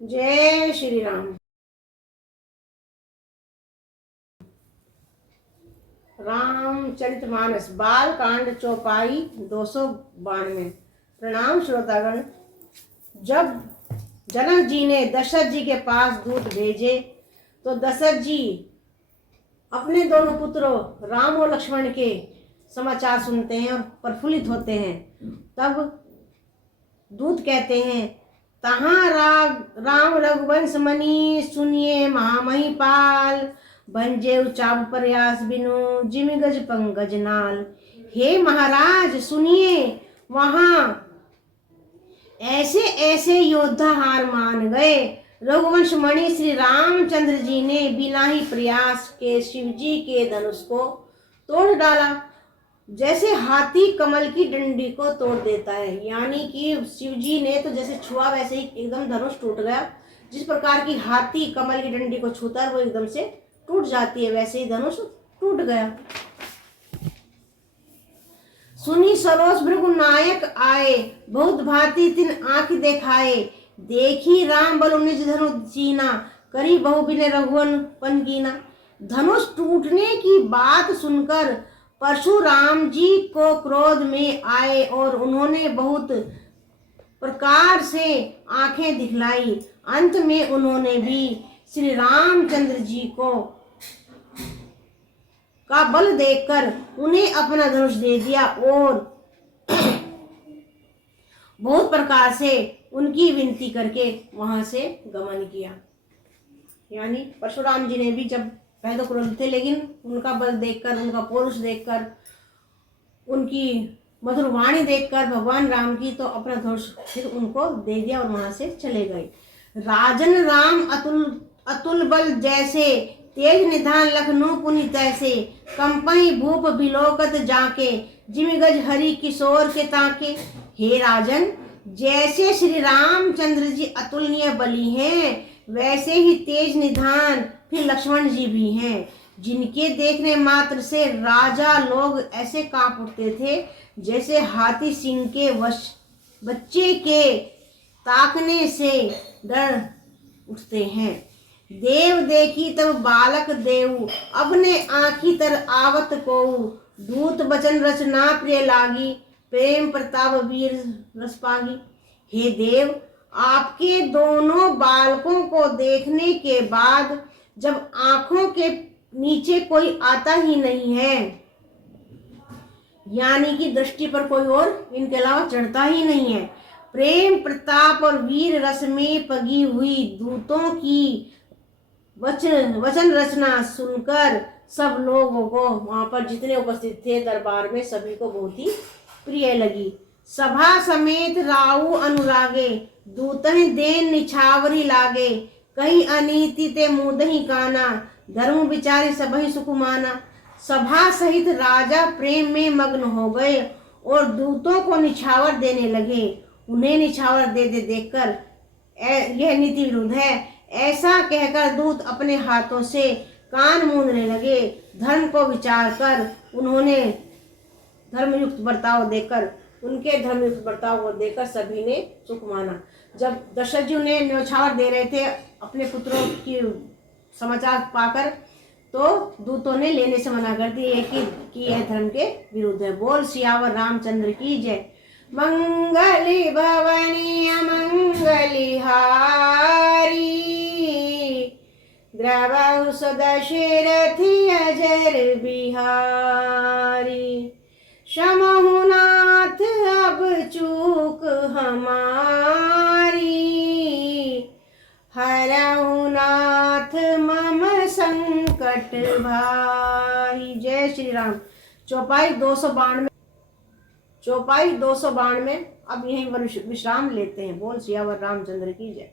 जय श्री राम। रामचरितमानस बाल कांड चौपाई 292। प्रणाम श्रोतागण। जब जनक जी ने दशरथ जी के पास दूत भेजे तो दशरथ जी अपने दोनों पुत्रों राम और लक्ष्मण के समाचार सुनते हैं और प्रफुल्लित होते हैं। तब दूत कहते हैं, तहाँ राम रघुवंश मणि सुनिए महामहिपाल, भंजे चाप प्रयास बिनु जिमि गज पंकज नाल। हे महाराज सुनिए, वहां ऐसे ऐसे योद्धा हार मान गए। रघुवंश मणि श्री रामचंद्र जी ने बिना ही प्रयास के शिव जी के धनुष को तोड़ डाला, जैसे हाथी कमल की डंडी को तोड़ देता है। यानी कि शिव जी ने तो जैसे छुआ वैसे ही एकदम धनुष टूट गया। जिस प्रकार की हाथी कमल की डंडी को छूता है वो एकदम से टूट जाती है, वैसे ही धनुष टूट गया। सुनी सरोज भृगु नायक आए, बहुत भांति तिन आंख देखाए। देखी राम बलु निज धनुष चीना, करी बहु बिने रघुवन पन कीना। धनुष टूटने की बात सुनकर परशुराम जी को क्रोध में आए और उन्होंने बहुत प्रकार से आंखें दिखलाई। अंत में उन्होंने भी श्री रामचंद्र जी को का बल देखकर उन्हें अपना धनुष दे दिया और बहुत प्रकार से उनकी विनती करके वहां से गमन किया। यानी परशुराम जी ने भी जब पहले तो क्रोध थे, लेकिन उनका बल देखकर, उनका पौरुष देखकर, उनकी मधुर वाणी देखकर भगवान राम की, तो अपना धनुष फिर उनको दे दिया और वहां से चले गए। राजन राम अतुल बल जैसे, तेज निधान लखनऊ पुनि तैसे। कंपई भूप बिलोकत जाके, जिमि गज हरि किशोर के ताके। हे राजन, जैसे श्री रामचंद्र जी अतुलनीय बली हैं, वैसे ही तेज निधान फिर लक्ष्मण जी भी हैं, जिनके देखने मात्र से राजा लोग ऐसे कांप उठते थे जैसे हाथी सिंह के बच्चे के ताकने से डर उठते हैं। देव देखी तब बालक देव, अपने आँखी तर आवत को। दूत बचन रचना प्रिय लागी, प्रेम प्रताप वीर रस पागी। हे देव, आपके दोनों बालकों को देखने के बाद जब आंखों के नीचे कोई आता ही नहीं है, यानी कि दृष्टि पर कोई और इनके अलावा चढ़ता ही नहीं है, प्रेम प्रताप और वीर रस में पगी हुई दूतों की वचन रचना सुनकर सब लोगों को, वहां पर जितने उपस्थित थे दरबार में, सभी को बहुत ही प्रिय लगी। सभा समेत राऊ अनुरागे, दूतहि देन निछावरी लागे। कहीं अनीति ते मुदहि काना, धर्म विचारी सबहि सुख माना। सभा सहित राजा प्रेम में मग्न हो गए और दूतों को निछावर देने लगे। उन्हें निछावर दे देखकर यह नीति विरुद्ध है, ऐसा कहकर दूत अपने हाथों से कान मूंदने लगे। धर्म को विचार कर उन्होंने धर्मयुक्त बर्ताव देकर, उनके धर्मयुक्त बर्ताव को देकर सभी ने सुख माना। जब दशरथ जी उन्हें न्यौछावर दे रहे थे अपने पुत्रों की समाचार पाकर, तो दूतों ने लेने से मना कर दिया कि यह धर्म के विरुद्ध है। बोल सियावर रामचंद्र की जय। मंगली भवनी अमंगली हारी, द्रवहु दशरथी अजर बिहारी। क्षमहु नाथ अब चूक हमारी, हरहु नाथ मम संकट भारी। जय श्री राम। चौपाई 292 अब यहीं विश्राम लेते हैं। बोल सियावर रामचंद्र की जय।